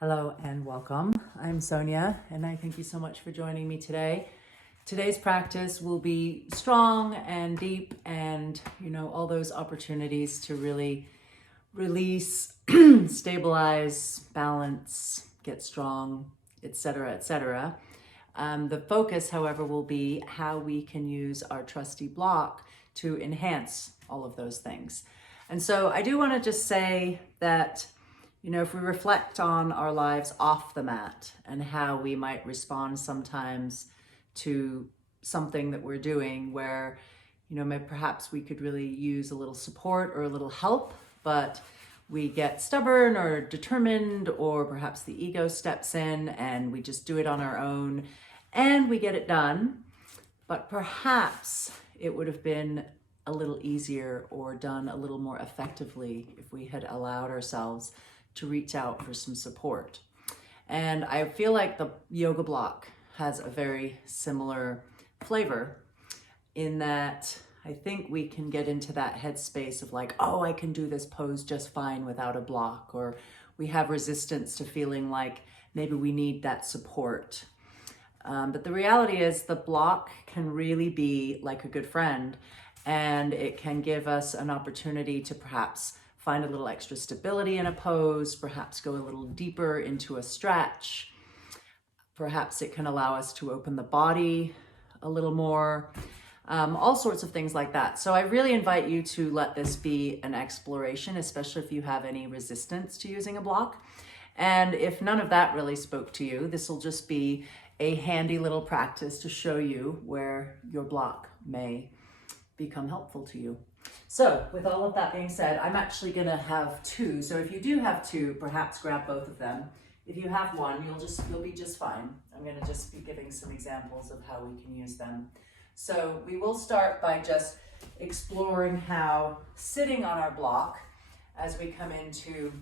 Hello and welcome. I'm Sonia and I thank you so much for joining me today. Today's practice will be strong and deep and, all those opportunities to really release, stabilize, balance, get strong, etc., etc. The focus, however, will be how we can use our trusty block to enhance all of those things. And so I do want to just say that if we reflect on our lives off the mat and how we might respond sometimes to something that we're doing where, maybe perhaps we could really use a little support or a little help, but we get stubborn or determined, or perhaps the ego steps in and we just do it on our own and we get it done. But perhaps it would have been a little easier or done a little more effectively if we had allowed ourselves to reach out for some support. And I feel like the yoga block has a very similar flavor in that I think we can get into that headspace of like, oh, I can do this pose just fine without a block, or we have resistance to feeling like maybe we need that support. But the reality is the block can really be like a good friend, and it can give us an opportunity to perhaps find a little extra stability in a pose, perhaps go a little deeper into a stretch. Perhaps it can allow us to open the body a little more, all sorts of things like that. So I really invite you to let this be an exploration, especially if you have any resistance to using a block. And if none of that really spoke to you, this will just be a handy little practice to show you where your block may become helpful to you. So with all of that being said, I'm actually going to have two. So if you do have two, perhaps grab both of them. If you have one, you'll be just fine. I'm going to just be giving some examples of how we can use them. So we will start by just exploring how sitting on our block as we come into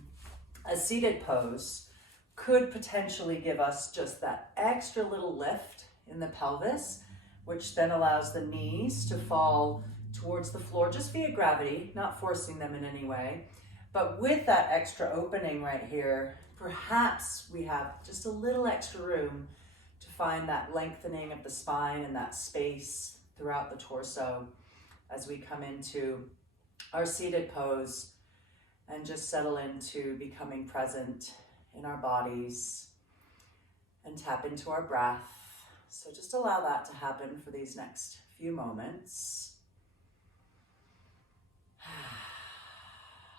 a seated pose could potentially give us just that extra little lift in the pelvis, which then allows the knees to fall towards the floor just via gravity, not forcing them in any way. But with that extra opening right here, perhaps we have just a little extra room to find that lengthening of the spine and that space throughout the torso as we come into our seated pose and just settle into becoming present in our bodies and tap into our breath. So just allow that to happen for these next few moments.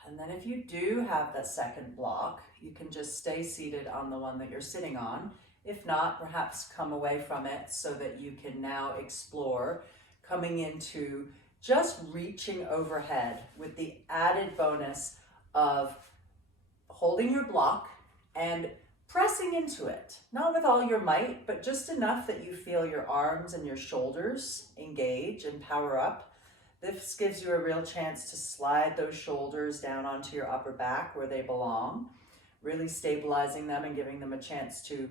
And then if you do have that second block, you can just stay seated on the one that you're sitting on. If not, perhaps come away from it so that you can now explore coming into just reaching overhead with the added bonus of holding your block and pressing into it. Not with all your might, but just enough that you feel your arms and your shoulders engage and power up. This gives you a real chance to slide those shoulders down onto your upper back where they belong, really stabilizing them and giving them a chance to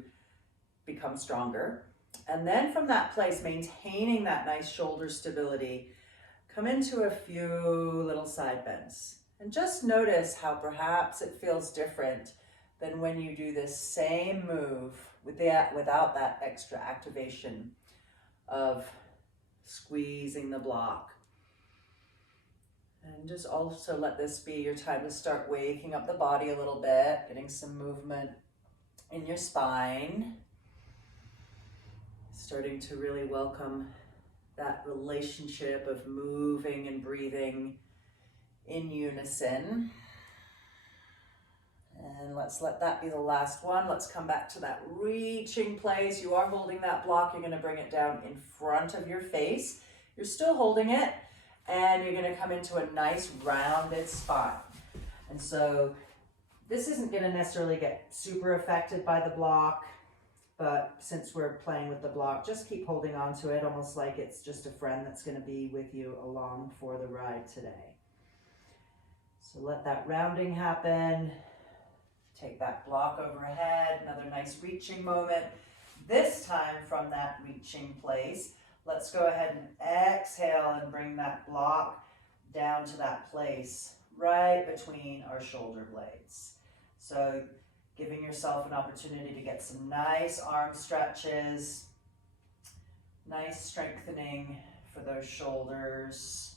become stronger. And then from that place, maintaining that nice shoulder stability, come into a few little side bends. And just notice how perhaps it feels different than when you do this same move without that extra activation of squeezing the block. And just also let this be your time to start waking up the body a little bit, getting some movement in your spine. Starting to really welcome that relationship of moving and breathing in unison. And let's let that be the last one. Let's come back to that reaching place. You are holding that block. You're going to bring it down in front of your face. You're still holding it. And you're going to come into a nice rounded spine. And so this isn't going to necessarily get super affected by the block, but since we're playing with the block, just keep holding on to it, almost like it's just a friend that's going to be with you along for the ride today. So let that rounding happen. Take that block overhead, another nice reaching moment. This time from that reaching place, let's go ahead and exhale and bring that block down to that place right between our shoulder blades. So Giving yourself an opportunity to get some nice arm stretches, nice strengthening for those shoulders,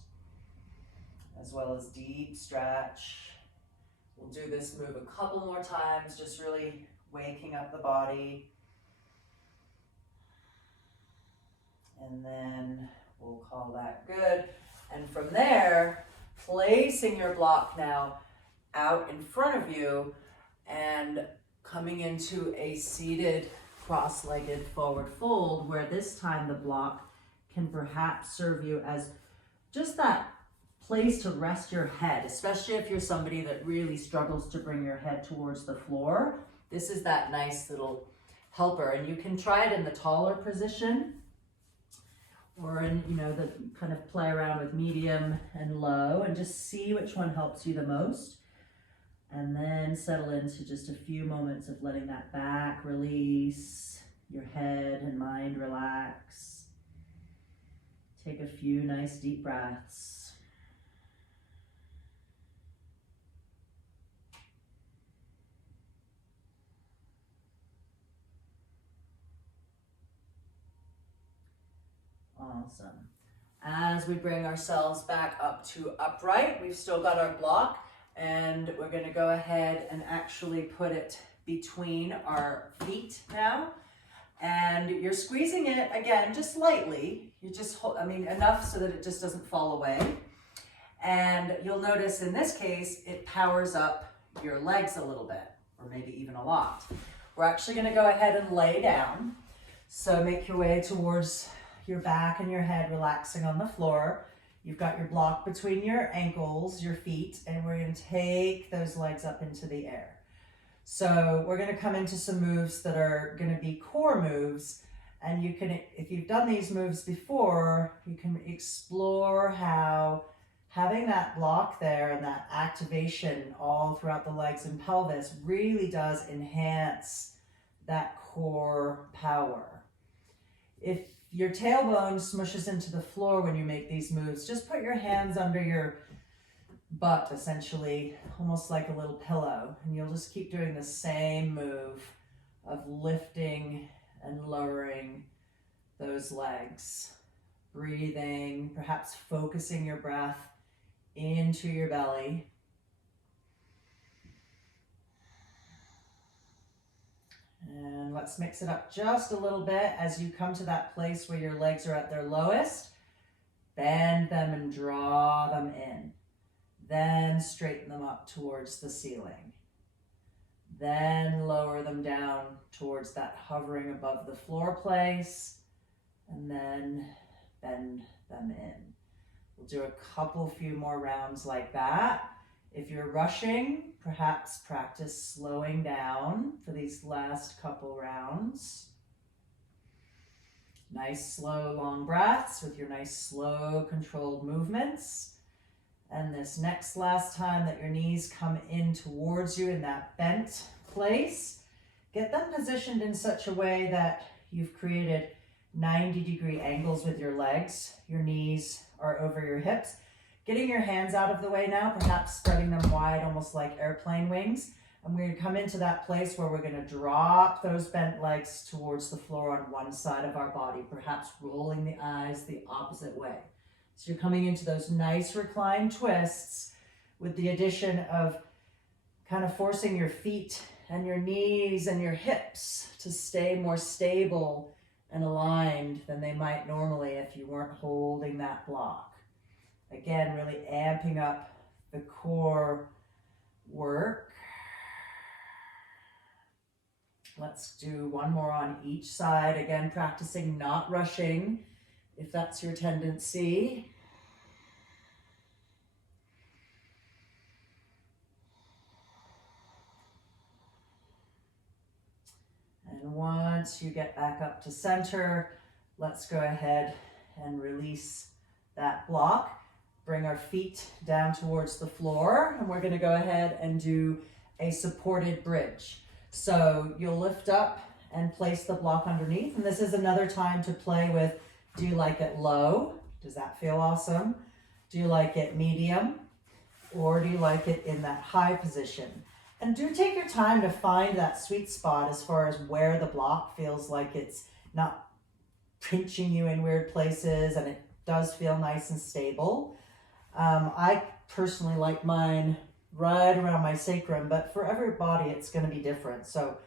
as well as deep stretch. We'll do this move a couple more times, just really waking up the body. And then we'll call that good. And from there, placing your block now out in front of you and coming into a seated cross-legged forward fold, where this time the block can perhaps serve you as just that place to rest your head, especially if you're somebody that really struggles to bring your head towards the floor. This is that nice little helper, and you can try it in the taller position or in, the kind of play around with medium and low, and just see which one helps you the most. And then settle into just a few moments of letting that back release, your head and mind relax. Take a few nice deep breaths. Awesome. As we bring ourselves back up to upright, we've still got our block, and we're going to go ahead and actually put it between our feet now. And you're squeezing it again, just lightly. You just hold, enough so that it just doesn't fall away. And you'll notice in this case, it powers up your legs a little bit, or maybe even a lot. We're actually going to go ahead and lay down. So make your way towards your back and your head, relaxing on the floor. You've got your block between your ankles, your feet, and we're going to take those legs up into the air. So we're going to come into some moves that are going to be core moves. And you can, if you've done these moves before, you can explore how having that block there and that activation all throughout the legs and pelvis really does enhance that core power. If your tailbone smushes into the floor when you make these moves, just put your hands under your butt, essentially, almost like a little pillow, and you'll just keep doing the same move of lifting and lowering those legs. Breathing, perhaps focusing your breath into your belly. And let's mix it up just a little bit as you come to that place where your legs are at their lowest. Bend them and draw them in. Then straighten them up towards the ceiling. Then lower them down towards that hovering above the floor place. And then bend them in. We'll do a few more rounds like that. If you're rushing, perhaps practice slowing down for these last couple rounds. Nice, slow, long breaths with your nice, slow, controlled movements. And this last time that your knees come in towards you in that bent place, get them positioned in such a way that you've created 90-degree angles with your legs. Your knees are over your hips. Getting your hands out of the way now, perhaps spreading them wide, almost like airplane wings. And we're going to come into that place where we're going to drop those bent legs towards the floor on one side of our body, perhaps rolling the eyes the opposite way. So you're coming into those nice reclined twists with the addition of kind of forcing your feet and your knees and your hips to stay more stable and aligned than they might normally if you weren't holding that block. Again, really amping up the core work. Let's do one more on each side. Again, practicing not rushing if that's your tendency. And once you get back up to center, let's go ahead and release that block. Bring our feet down towards the floor, and we're going to go ahead and do a supported bridge. So you'll lift up and place the block underneath, and this is another time to play with, do you like it low? Does that feel awesome? Do you like it medium? Or do you like it in that high position? And do take your time to find that sweet spot as far as where the block feels like it's not pinching you in weird places and it does feel nice and stable. I personally like mine right around my sacrum, but for every body it's going to be different. So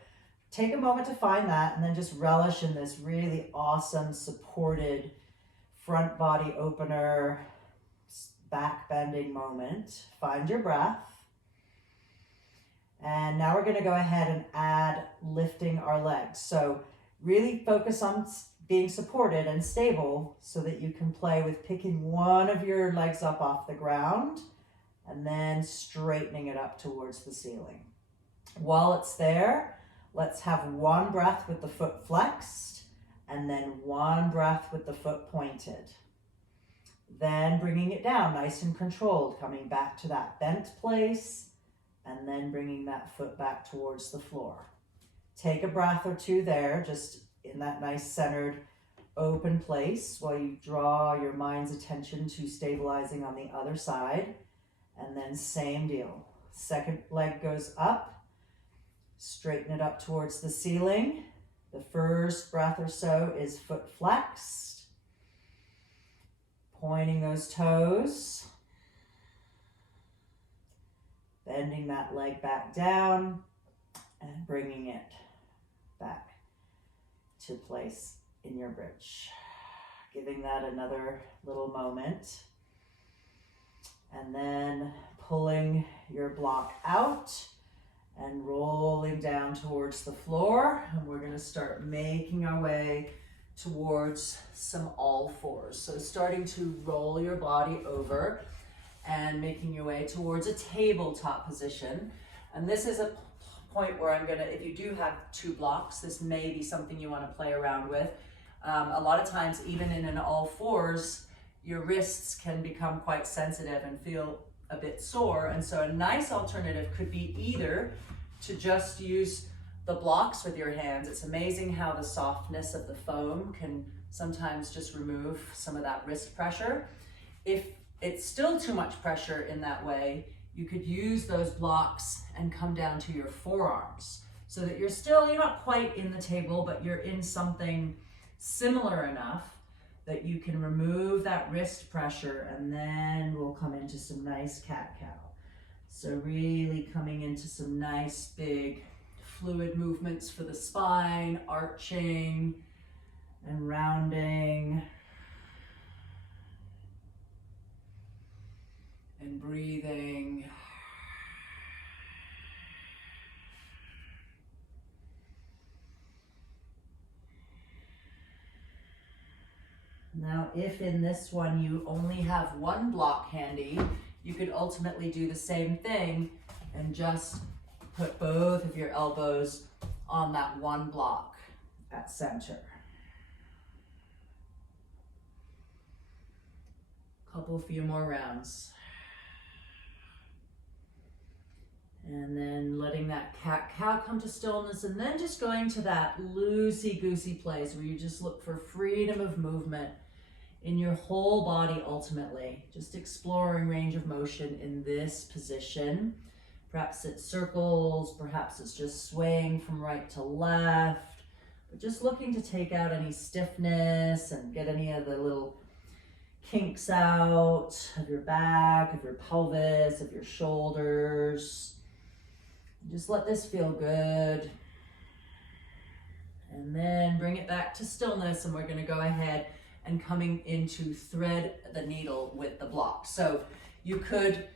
take a moment to find that and then just relish in this really awesome supported front body opener, back bending moment. Find your breath. And now we're going to go ahead and add lifting our legs. So really focus on being supported and stable so that you can play with picking one of your legs up off the ground and then straightening it up towards the ceiling. While it's there, let's have one breath with the foot flexed and then one breath with the foot pointed. Then bringing it down nice and controlled, coming back to that bent place and then bringing that foot back towards the floor. Take a breath or two there, just in that nice centered open place while you draw your mind's attention to stabilizing on the other side. And then same deal. Second leg goes up, straighten it up towards the ceiling. The first breath or so is foot flexed, pointing those toes, bending that leg back down and bringing it back to place in your bridge. Giving that another little moment. And then pulling your block out and rolling down towards the floor. And we're going to start making our way towards some all fours. So starting to roll your body over and making your way towards a tabletop position. And this is a point where I'm gonna, if you do have two blocks, this may be something you wanna play around with. A lot of times, even in an all fours, your wrists can become quite sensitive and feel a bit sore. And so a nice alternative could be either to just use the blocks with your hands. It's amazing how the softness of the foam can sometimes just remove some of that wrist pressure. If it's still too much pressure in that way, you could use those blocks and come down to your forearms so that you're not quite in the table, but you're in something similar enough that you can remove that wrist pressure, and then we'll come into some nice cat-cow. So really coming into some nice big fluid movements for the spine, arching and rounding. And breathing. Now, if in this one you only have one block handy, you could ultimately do the same thing and just put both of your elbows on that one block at center. Few more rounds. And then letting that cat-cow come to stillness, and then just going to that loosey-goosey place where you just look for freedom of movement in your whole body ultimately. Just exploring range of motion in this position. Perhaps it's circles, perhaps it's just swaying from right to left, but just looking to take out any stiffness and get any of the little kinks out of your back, of your pelvis, of your shoulders. Just let this feel good. And then bring it back to stillness, and we're going to go ahead and coming into thread the needle with the block. So you could,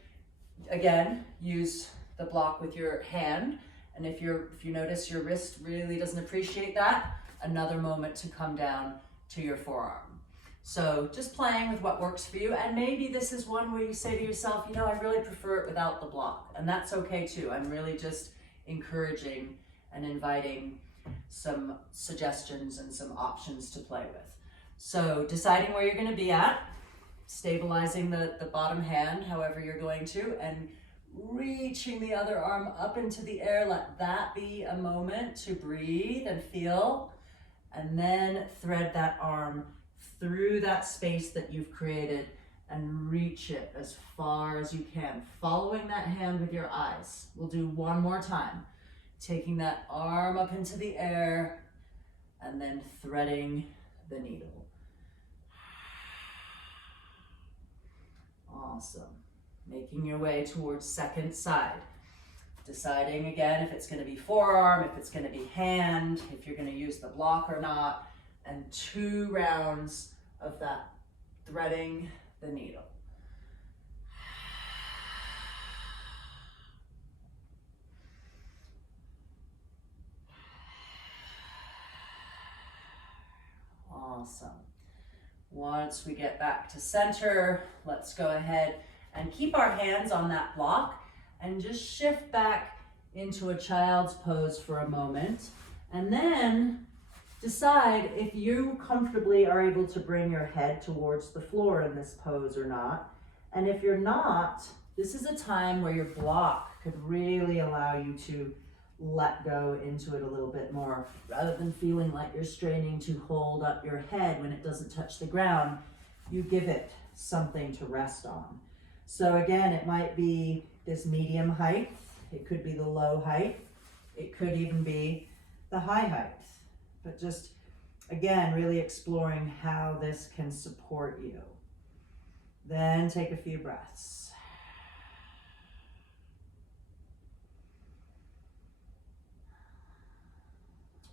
again, use the block with your hand, and if you notice your wrist really doesn't appreciate that, another moment to come down to your forearm. So just playing with what works for you, and maybe this is one where you say to yourself, I really prefer it without the block, and that's okay too. I'm really just encouraging and inviting some suggestions and some options to play with. So deciding where you're going to be at, stabilizing the bottom hand however you're going to, and reaching the other arm up into the air. Let that be a moment to breathe and feel, and then thread that arm through that space that you've created and reach it as far as you can, following that hand with your eyes. We'll do one more time. Taking that arm up into the air and then threading the needle. Awesome. Making your way towards second side. Deciding again if it's going to be forearm, if it's going to be hand, if you're going to use the block or not, and 2 rounds of that threading the needle. Awesome. Once we get back to center, let's go ahead and keep our hands on that block and just shift back into a child's pose for a moment. And then decide if you comfortably are able to bring your head towards the floor in this pose or not. And if you're not, this is a time where your block could really allow you to let go into it a little bit more. Rather than feeling like you're straining to hold up your head when it doesn't touch the ground, you give it something to rest on. So again, it might be this medium height, it could be the low height, it could even be the high height. But just, again, really exploring how this can support you. Then take a few breaths.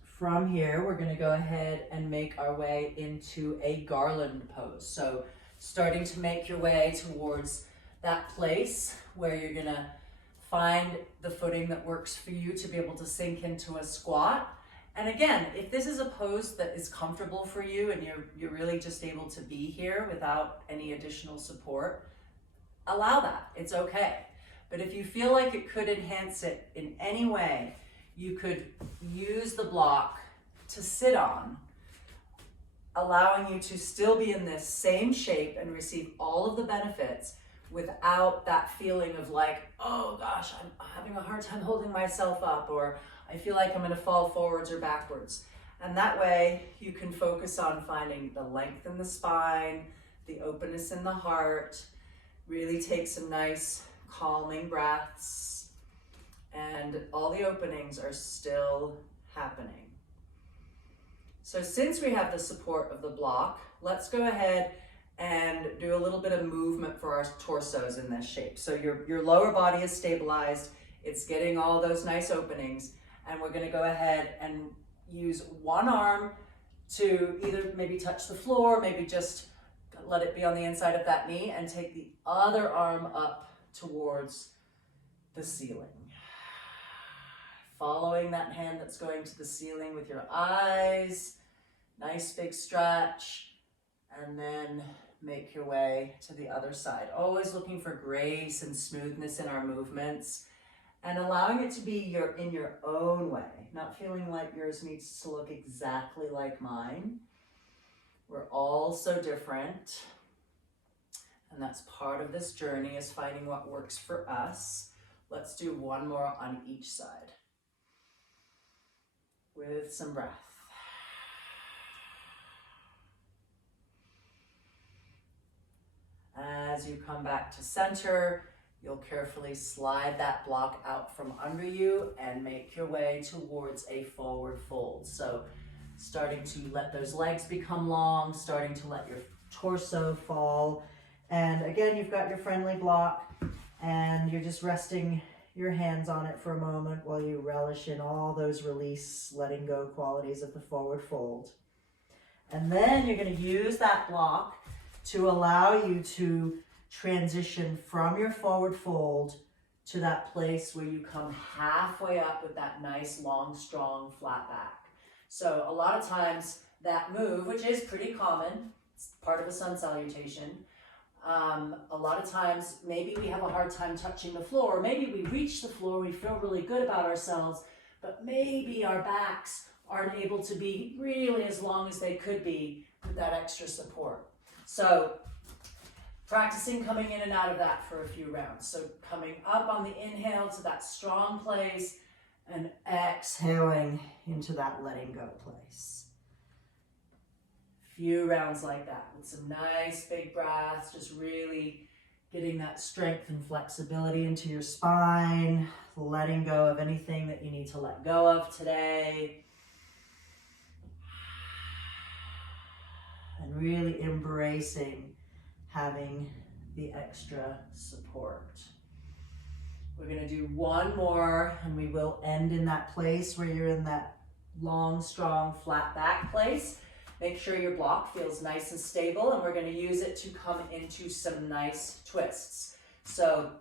From here, we're going to go ahead and make our way into a Garland pose. So starting to make your way towards that place where you're going to find the footing that works for you to be able to sink into a squat. And again, if this is a pose that is comfortable for you and you're really just able to be here without any additional support, allow that. It's okay. But if you feel like it could enhance it in any way, you could use the block to sit on, allowing you to still be in this same shape and receive all of the benefits without that feeling of like, oh gosh, I'm having a hard time holding myself up, or I feel like I'm going to fall forwards or backwards. And that way you can focus on finding the length in the spine, the openness in the heart, really take some nice calming breaths, and all the openings are still happening. So since we have the support of the block, let's go ahead and do a little bit of movement for our torsos in this shape. So your lower body is stabilized, it's getting all those nice openings, and we're going to go ahead and use one arm to either maybe touch the floor, maybe just let it be on the inside of that knee, and take the other arm up towards the ceiling. Following that hand that's going to the ceiling with your eyes, nice big stretch, and then make your way to the other side. Always looking for grace and smoothness in our movements, and allowing it to be in your own way, not feeling like yours needs to look exactly like mine. We're all so different, and that's part of this journey, is finding what works for us. Let's do one more on each side with some breath. As you come back to center, you'll carefully slide that block out from under you and make your way towards a forward fold. So starting to let those legs become long, starting to let your torso fall. And again, you've got your friendly block, and you're just resting your hands on it for a moment while you relish in all those release, letting go qualities of the forward fold. And then you're going to use that block to allow you to transition from your forward fold to that place where you come halfway up with that nice, long, strong, flat back. So a lot of times that move, which is pretty common, it's part of a sun salutation, a lot of times maybe we have a hard time touching the floor, maybe we reach the floor, we feel really good about ourselves, but maybe our backs aren't able to be really as long as they could be with that extra support. So practicing coming in and out of that for a few rounds. So coming up on the inhale to that strong place, and exhaling into that letting go place. Few rounds like that with some nice big breaths, just really getting that strength and flexibility into your spine, letting go of anything that you need to let go of today. And really embracing having the extra support. We're going to do one more and we will end in that place where you're in that long, strong, flat back place. Make sure your block feels nice and stable, and we're going to use it to come into some nice twists. So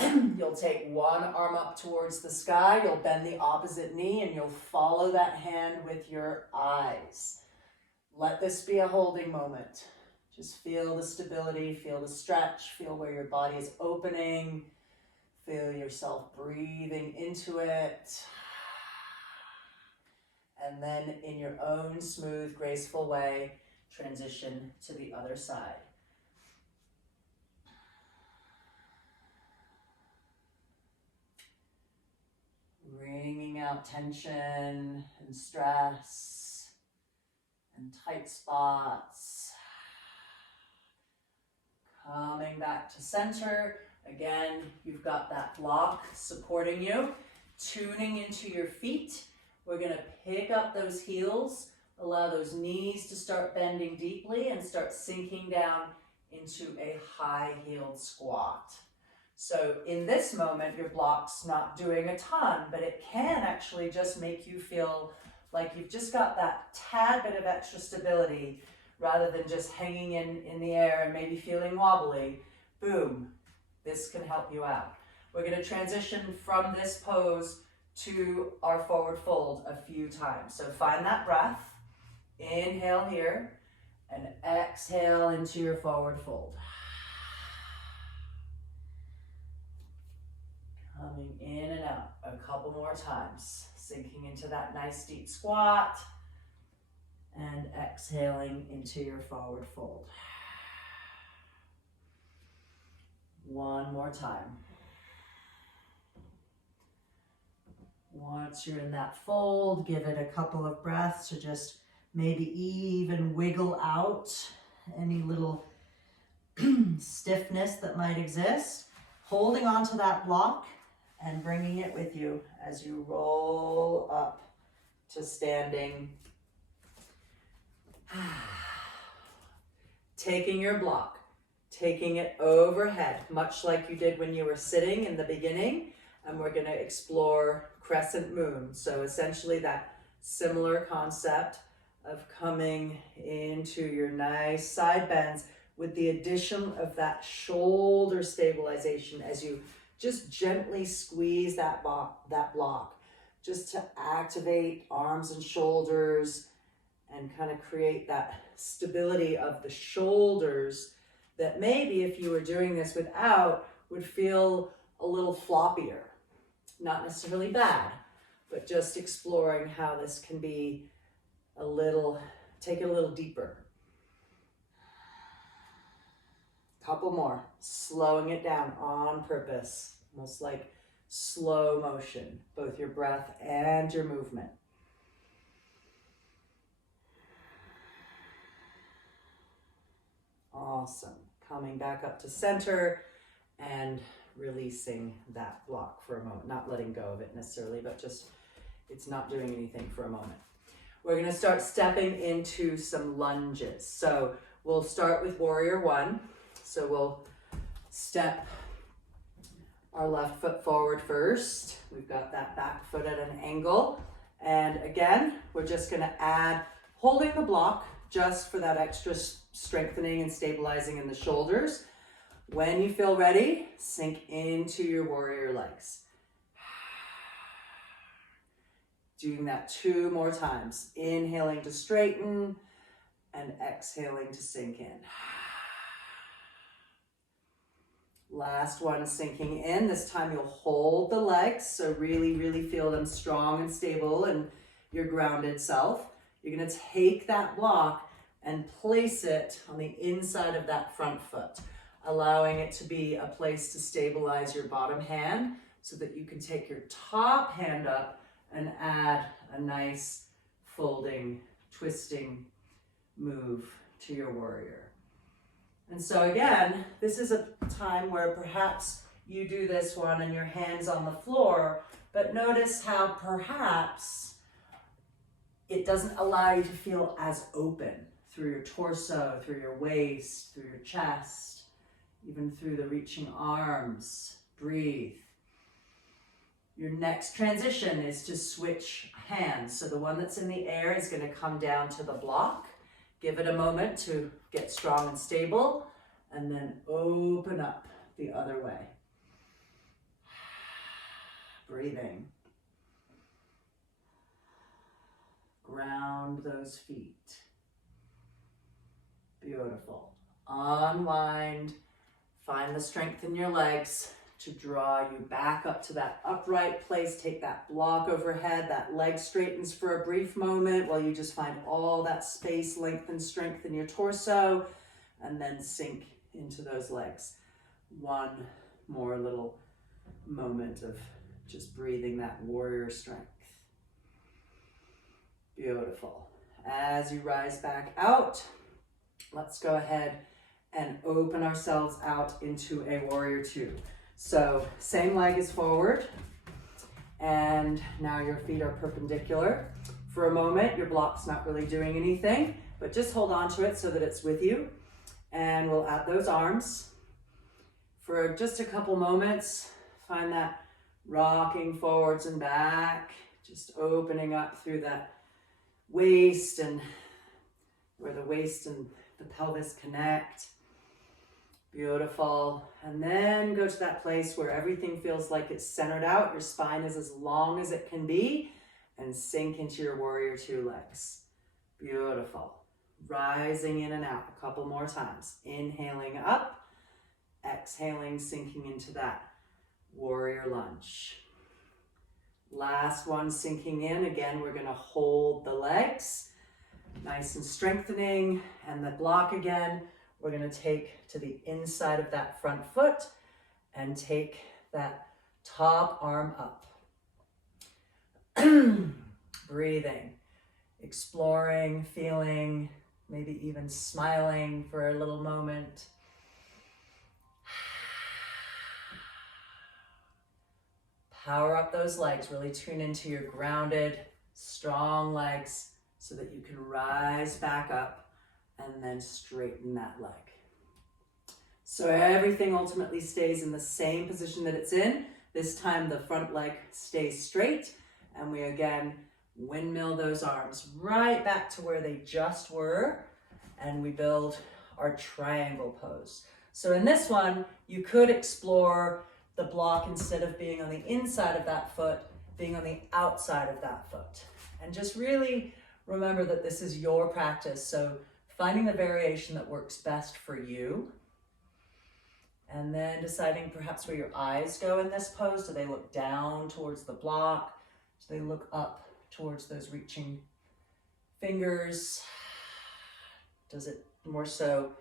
you'll take one arm up towards the sky, you'll bend the opposite knee, and you'll follow that hand with your eyes. Let this be a holding moment. Just feel the stability, feel the stretch, feel where your body is opening, feel yourself breathing into it. And then in your own smooth, graceful way, transition to the other side. Wringing out tension and stress and tight spots. Coming back to center. Again, you've got that block supporting you. Tuning into your feet. We're going to pick up those heels, allow those knees to start bending deeply and start sinking down into a high-heeled squat. So in this moment, your block's not doing a ton, but it can actually just make you feel like you've just got that tad bit of extra stability rather than just hanging in the air and maybe feeling wobbly. Boom, this can help you out. We're going to transition from this pose to our forward fold a few times. So find that breath, inhale here, and exhale into your forward fold. Coming in and out a couple more times, sinking into that nice deep squat, and exhaling into your forward fold. One more time. Once you're in that fold, give it a couple of breaths to just maybe even wiggle out any little stiffness that might exist. Holding onto that block and bringing it with you as you roll up to standing. Taking your block, taking it overhead, much like you did when you were sitting in the beginning, and we're going to explore Crescent Moon. So essentially that similar concept of coming into your nice side bends with the addition of that shoulder stabilization as you just gently squeeze that block, just to activate arms and shoulders and kind of create that stability of the shoulders that maybe if you were doing this without would feel a little floppier. Not necessarily bad, but just exploring how this can be take it a little deeper. Couple more, slowing it down on purpose, almost like slow motion, both your breath and your movement. Awesome. Coming back up to center and releasing that block for a moment, not letting go of it necessarily, but just it's not doing anything for a moment. We're going to start stepping into some lunges. So we'll start with warrior one. So we'll step our left foot forward first. We've got that back foot at an angle. And again, we're just going to add holding the block just for that extra strengthening and stabilizing in the shoulders. When you feel ready, sink into your warrior legs. Doing that 2 more times. Inhaling to straighten and exhaling to sink in. Last one, sinking in. This time you'll hold the legs, so really, really feel them strong and stable and your grounded self. You're going to take that block and place it on the inside of that front foot, allowing it to be a place to stabilize your bottom hand so that you can take your top hand up and add a nice folding, twisting move to your warrior. And so again, this is a time where perhaps you do this one and your hands on the floor, but notice how perhaps it doesn't allow you to feel as open through your torso, through your waist, through your chest, even through the reaching arms. Breathe. Your next transition is to switch hands. So the one that's in the air is going to come down to the block. Give it a moment to get strong and stable, and then open up the other way. Breathing. Ground those feet. Beautiful. Unwind. Find the strength in your legs to draw you back up to that upright place. Take that block overhead. That leg straightens for a brief moment while you just find all that space, length, and strength in your torso, and then sink into those legs. One more little moment of just breathing that warrior strength. Beautiful. As you rise back out, let's go ahead and open ourselves out into a warrior two. So same leg is forward, and now your feet are perpendicular. For a moment, your block's not really doing anything, but just hold on to it so that it's with you. And we'll add those arms. For just a couple moments, find that rocking forwards and back, just opening up through that waist and where the waist and the pelvis connect. Beautiful. And then go to that place where everything feels like it's centered out. Your spine is as long as it can be, and sink into your warrior two legs. Beautiful. Rising in and out a couple more times. Inhaling up, exhaling, sinking into that warrior lunge. Last one, sinking in. Again, we're going to hold the legs, nice and strengthening, and the block again. We're going to take to the inside of that front foot and take that top arm up. Breathing, exploring, feeling, maybe even smiling for a little moment. Power up those legs, really tune into your grounded, strong legs so that you can rise back up and then straighten that leg. So everything ultimately stays in the same position that it's in. This time the front leg stays straight, and we again windmill those arms right back to where they just were, and we build our triangle pose. So in this one, you could explore the block, instead of being on the inside of that foot, being on the outside of that foot. And just really remember that this is your practice. So finding the variation that works best for you, and then deciding perhaps where your eyes go in this pose. Do they look down towards the block? Do they look up towards those reaching fingers? Does it more so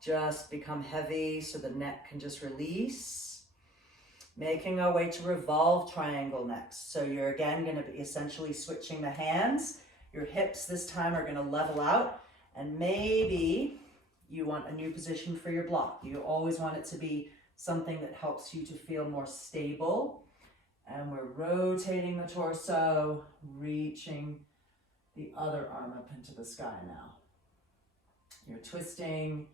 just become heavy so the neck can just release? Making our way to Revolve Triangle next. So you're again going to be essentially switching the hands. Your hips this time are going to level out, and maybe you want a new position for your block. You always want it to be something that helps you to feel more stable. And we're rotating the torso, reaching the other arm up into the sky now. You're twisting,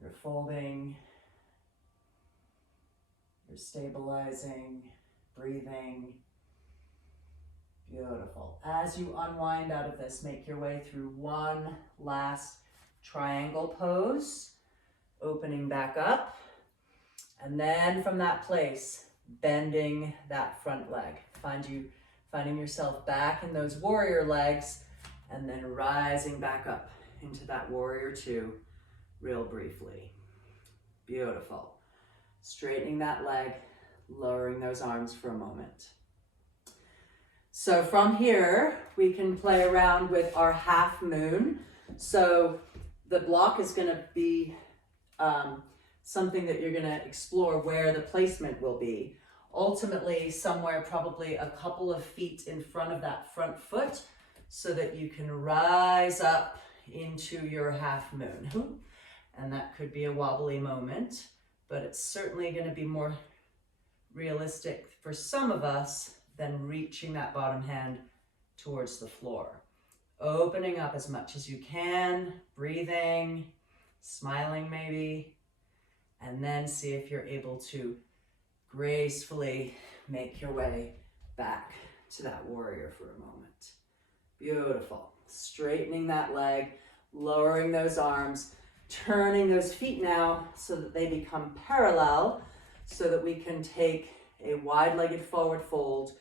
you're folding, you're stabilizing, breathing. Beautiful. As you unwind out of this, make your way through one last triangle pose, opening back up, and then from that place, bending that front leg. Finding yourself back in those warrior legs, and then rising back up into that warrior two real briefly. Beautiful. Straightening that leg, lowering those arms for a moment. So from here, we can play around with our half moon. So the block is going to be something that you're going to explore where the placement will be. Ultimately, somewhere probably a couple of feet in front of that front foot so that you can rise up into your half moon. And that could be a wobbly moment, but it's certainly going to be more realistic for some of us than reaching that bottom hand towards the floor. Opening up as much as you can, breathing, smiling maybe, and then see if you're able to gracefully make your way back to that warrior for a moment. Beautiful. Straightening that leg, lowering those arms, turning those feet now so that they become parallel, so that we can take a wide-legged forward fold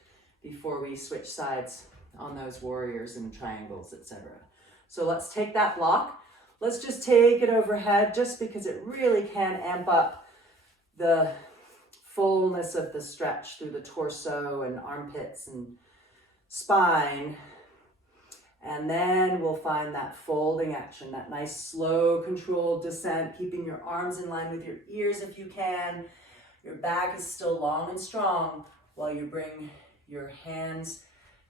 before we switch sides on those warriors and triangles, etc. So let's take that block. Let's just take it overhead, just because it really can amp up the fullness of the stretch through the torso and armpits and spine. And then we'll find that folding action, that nice slow controlled descent, keeping your arms in line with your ears if you can. Your back is still long and strong while you bring your hands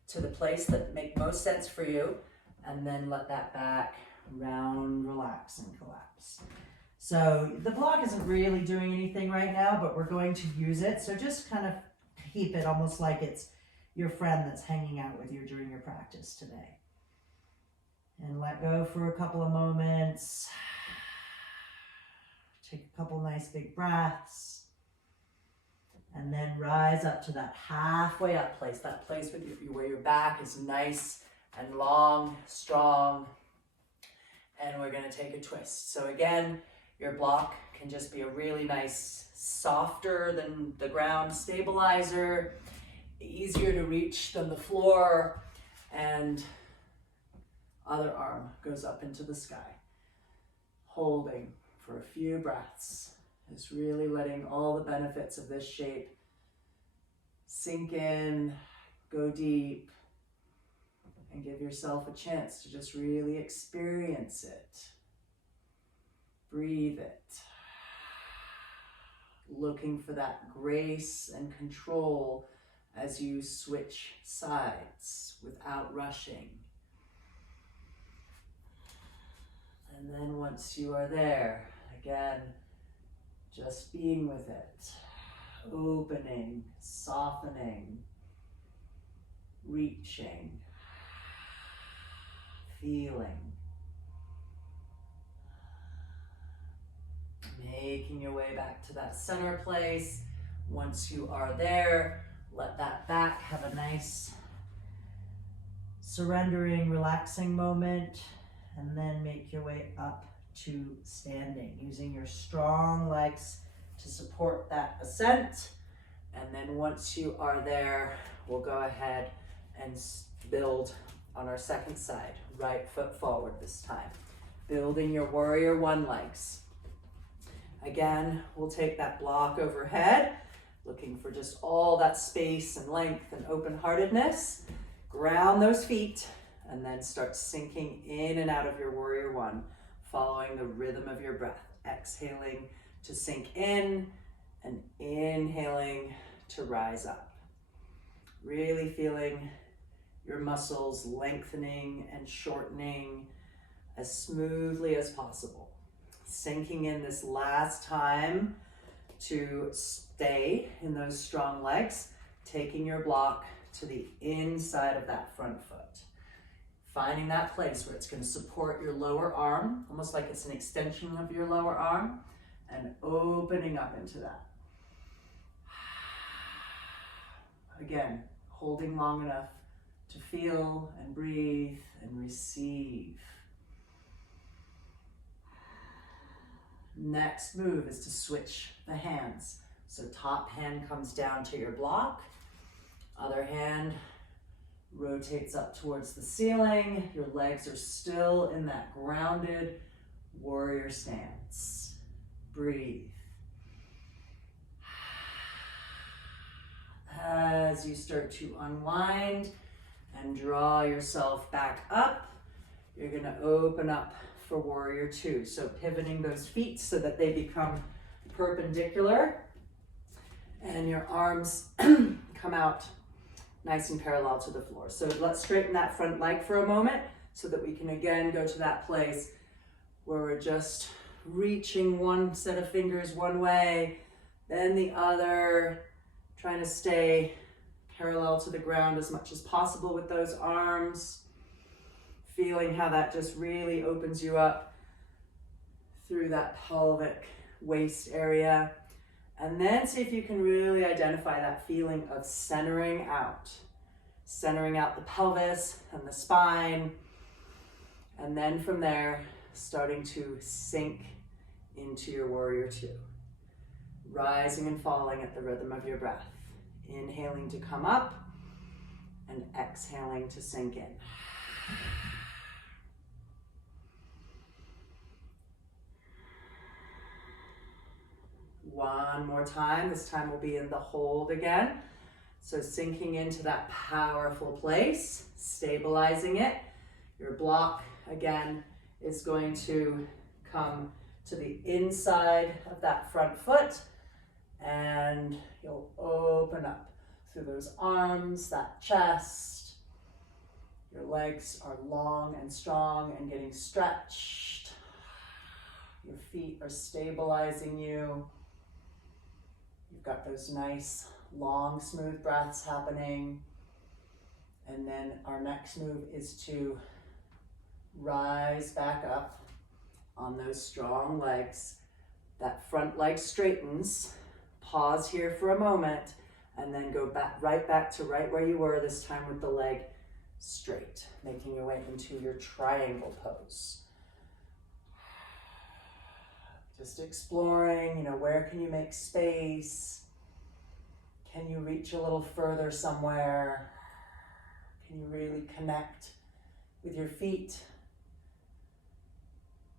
to the place that make most sense for you, and then let that back round, relax, and collapse. So the block isn't really doing anything right now, but we're going to use it. So just kind of keep it almost like it's your friend that's hanging out with you during your practice today. And let go for a couple of moments. Take a couple nice big breaths. And then rise up to that halfway up place, that place where your back is nice and long, strong. And we're going to take a twist. So again, your block can just be a really nice, softer than the ground stabilizer, easier to reach than the floor, and other arm goes up into the sky. Holding for a few breaths is really letting all the benefits of this shape sink in, go deep, and give yourself a chance to just really experience it. Breathe it. Looking for that grace and control as you switch sides without rushing. And then once you are there, again, just being with it, opening, softening, reaching, feeling, making your way back to that center place. Once you are there, let that back have a nice surrendering, relaxing moment, and then make your way up to standing, using your strong legs to support that ascent. And then once you are there, we'll go ahead and build on our second side, right foot forward this time, building your warrior one legs. Again, we'll take that block overhead, looking for just all that space and length and open-heartedness. Ground those feet, and then start sinking in and out of your warrior one, following the rhythm of your breath. Exhaling to sink in and inhaling to rise up. Really feeling your muscles lengthening and shortening as smoothly as possible. Sinking in this last time to stay in those strong legs, taking your block to the inside of that front foot. Finding that place where it's going to support your lower arm, almost like it's an extension of your lower arm, and opening up into that. Again, holding long enough to feel and breathe and receive. Next move is to switch the hands. So top hand comes down to your block, other hand rotates up towards the ceiling. Your legs are still in that grounded warrior stance. Breathe. As you start to unwind and draw yourself back up, you're going to open up for warrior two. So pivoting those feet so that they become perpendicular and your arms come out nice and parallel to the floor. So let's straighten that front leg for a moment. so that we can again go to that place where we're just reaching one set of fingers one way, then the other, trying to stay parallel to the ground as much as possible with those arms, feeling how that just really opens you up through that pelvic waist area. And then see if you can really identify that feeling of centering out the pelvis and the spine. And then from there, starting to sink into your warrior two. Rising and falling at the rhythm of your breath. Inhaling to come up and exhaling to sink in. One more time. This time we'll be in the hold again. So sinking into that powerful place, stabilizing it. Your block again is going to come to the inside of that front foot, and you'll open up through those arms, that chest. Your legs are long and strong and getting stretched. Your feet are stabilizing you. You've got those nice, long, smooth breaths happening. And then our next move is to rise back up on those strong legs. That front leg straightens. Pause here for a moment and then go back, right back to right where you were, this time with the leg straight, making your way into your triangle pose. Just exploring, where can you make space? Can you reach a little further somewhere? Can you really connect with your feet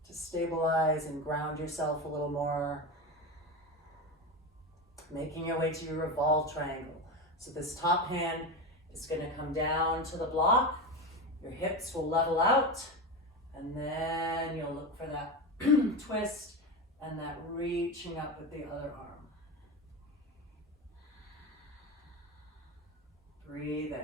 to stabilize and ground yourself a little more? Making your way to your Revolve Triangle. So this top hand is going to come down to the block. Your hips will level out, and then you'll look for that twist and that reaching up with the other arm. Breathe in.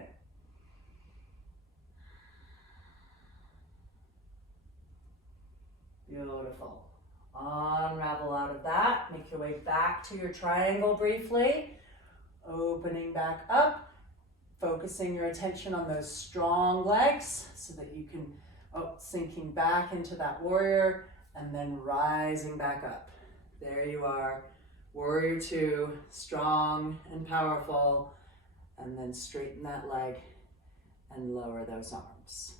Beautiful. Unravel out of that. Make your way back to your triangle briefly. Opening back up. Focusing your attention on those strong legs so that you can, sinking back into that warrior and then rising back up. There you are. Warrior two, strong and powerful. And then straighten that leg and lower those arms.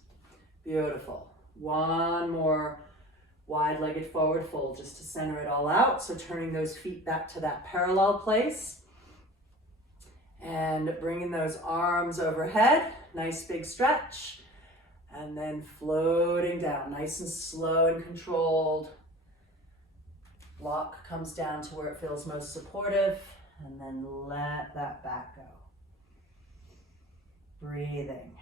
Beautiful. One more wide-legged forward fold just to center it all out. So turning those feet back to that parallel place and bringing those arms overhead. Nice big stretch. And then floating down, nice and slow and controlled. Block comes down to where it feels most supportive, and then let that back go. Breathing.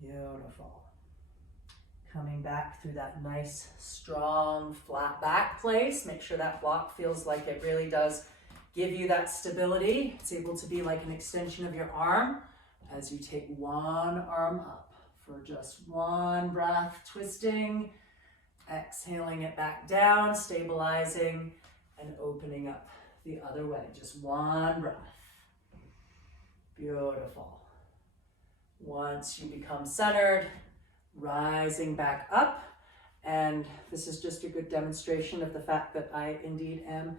Beautiful. Coming back through that nice, strong, flat back place. Make sure that block feels like it really does give you that stability. It's able to be like an extension of your arm as you take one arm up for just one breath, twisting, exhaling it back down, stabilizing, and opening up the other way. Just one breath. Beautiful. Once you become centered, rising back up. And this is just a good demonstration of the fact that I indeed am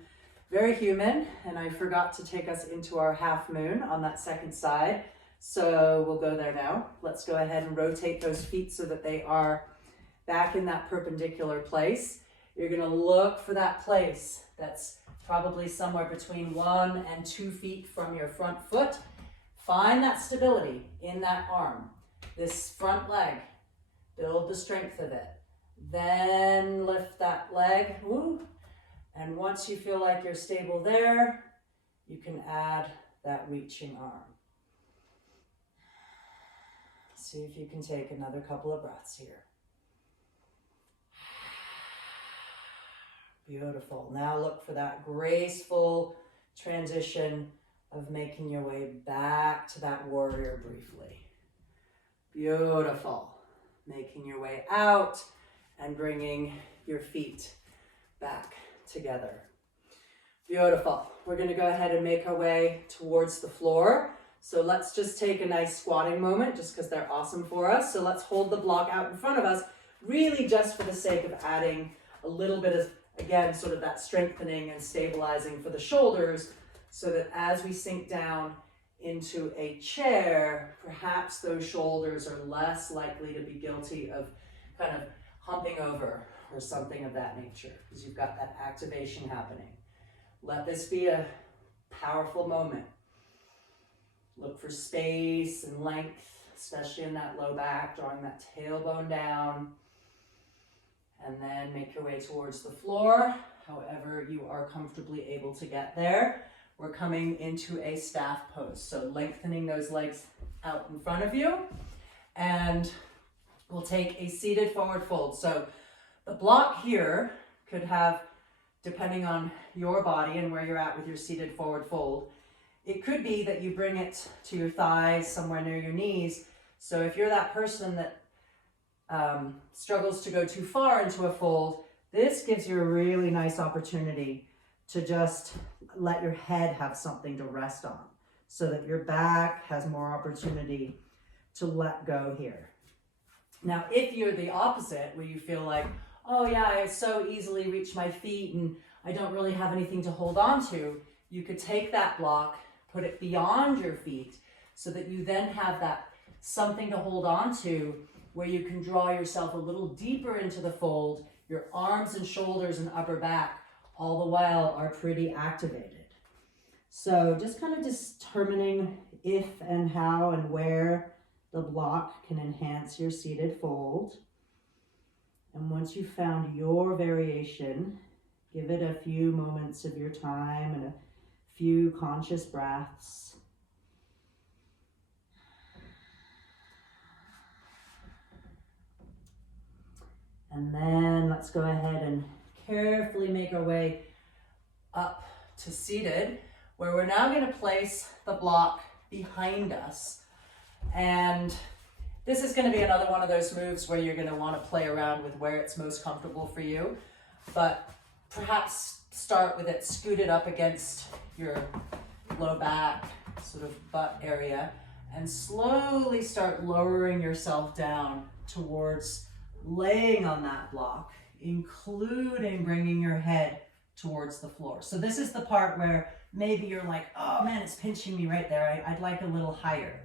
very human, and I forgot to take us into our half moon on that second side. So we'll go there now. Let's go ahead and rotate those feet so that they are back in that perpendicular place. You're gonna look for that place that's probably somewhere between 1 and 2 feet from your front foot. Find that stability in that arm, this front leg. Build the strength of it. Then lift that leg. Woo. And once you feel like you're stable there, you can add that reaching arm. See if you can take another couple of breaths here. Beautiful. Now look for that graceful transition of making your way back to that warrior briefly. Beautiful. Making your way out and bringing your feet back together. Beautiful. We're going to go ahead and make our way towards the floor. So let's just take a nice squatting moment just because they're awesome for us. So let's hold the block out in front of us, really just for the sake of adding a little bit of, again, sort of that strengthening and stabilizing for the shoulders, so that as we sink down into a chair, perhaps those shoulders are less likely to be guilty of kind of humping over or something of that nature, because you've got that activation happening. Let this be a powerful moment. Look for space and length, especially in that low back, drawing that tailbone down. And then make your way towards the floor, however you are comfortably able to get there. We're coming into a staff pose, so lengthening those legs out in front of you. And we'll take a seated forward fold. So the block here could have, depending on your body and where you're at with your seated forward fold, it could be that you bring it to your thighs, somewhere near your knees. So if you're that person that struggles to go too far into a fold, this gives you a really nice opportunity to just let your head have something to rest on, so that your back has more opportunity to let go here. Now, if you're the opposite, where you feel like, oh yeah, I so easily reach my feet and I don't really have anything to hold on to, you could take that block, put it beyond your feet, so that you then have that something to hold on to, where you can draw yourself a little deeper into the fold. Your arms and shoulders and upper back all the while are pretty activated. So just kind of determining if and how and where the block can enhance your seated fold. And once you've found your variation, give it a few moments of your time and a few conscious breaths. And then let's go ahead and carefully make our way up to seated, where we're now going to place the block behind us. And this is going to be another one of those moves where you're going to want to play around with where it's most comfortable for you, but perhaps start with it scooted up against your low back, sort of butt area, and slowly start lowering yourself down towards laying on that block, including bringing your head towards the floor. So this is the part where maybe you're like, oh man, it's pinching me right there. I'd like a little higher.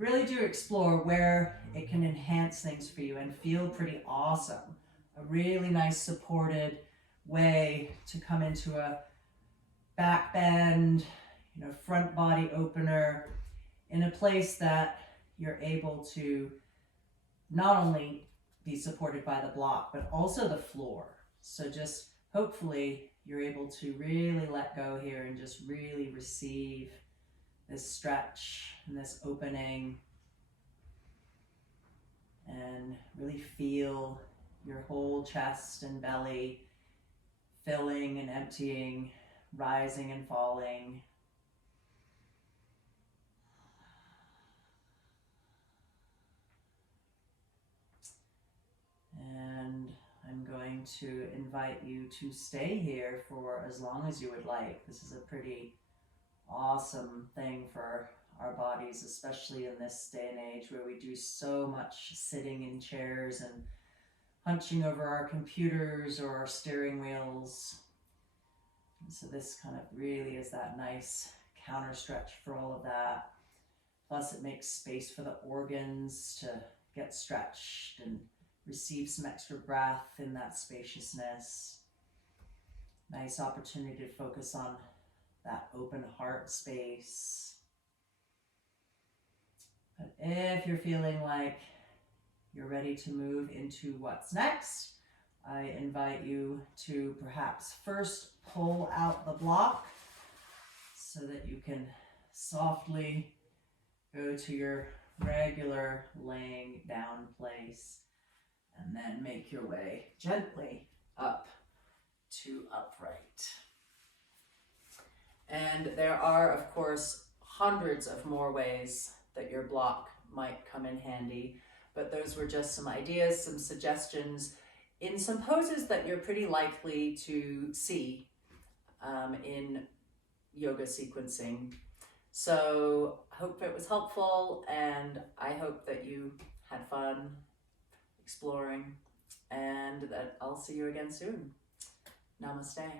Really do explore where it can enhance things for you and feel pretty awesome. A really nice supported way to come into a back bend, front body opener, in a place that you're able to not only be supported by the block, but also the floor. So just hopefully you're able to really let go here and just really receive this stretch and this opening, and really feel your whole chest and belly filling and emptying, rising and falling. And I'm going to invite you to stay here for as long as you would like. This is a pretty awesome thing for our bodies, especially in this day and age where we do so much sitting in chairs and hunching over our computers or our steering wheels. And so this kind of really is that nice counter stretch for all of that. Plus it makes space for the organs to get stretched and receive some extra breath in that spaciousness. Nice opportunity to focus on that open heart space. But if you're feeling like you're ready to move into what's next, I invite you to perhaps first pull out the block so that you can softly go to your regular laying down place, and then make your way gently up to upright. And there are, of course, hundreds of more ways that your block might come in handy, but those were just some ideas, some suggestions in some poses that you're pretty likely to see in yoga sequencing. So I hope it was helpful, and I hope that you had fun exploring, and that I'll see you again soon. Namaste.